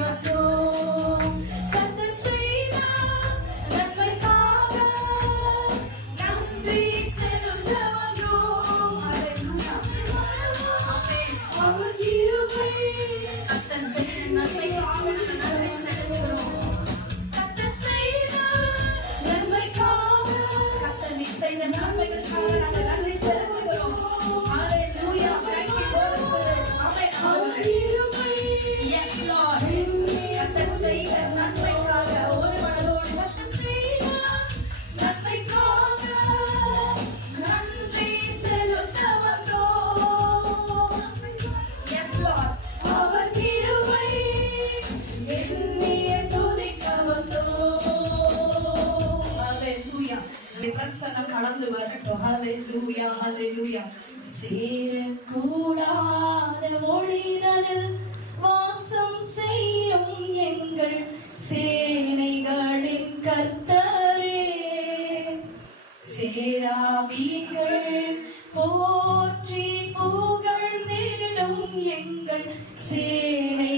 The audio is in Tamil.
வந்தோம். கர்த்தர் செய்த நன்மைக்காக நன்றி செலுத்த வந்தோம். அவர் கிருபை கர்த்தர் செய்த நன்மைக்காக நன்றி செலுத்துகிறோம். கர்த்தர் செய்த நன்மைக்காக கர்த்தர் செய்த நன்மைகளுக்காக நாங்கள் நன்றி செலுத்துகிறோம். ஹalleluya. Thank you Holy Spirit. ஆமென். அவர் கிருபை yes Lord. கர்த்தர் செய்த நன்மைக்காக ஒரு மனதோடு கர்த்தர் செய்த நன்மைக்காக நன்றி செலுத்த வந்தோம். yes Lord. அவர் கிருபை எண்ணிய துதிக்க வந்தோம். ஹalleluya. பிரசன்னம் கடந்து வரட்டும். ஹalleluya. ஹalleluya. சேரக்கூடாத ஒளிதனில் வாசம் செய்யும் எங்கள் சேனைகளின் கர்த்தரே, சேராபீன்கள் போற்றி புகழ்ந்திடும் எங்கள் சேனை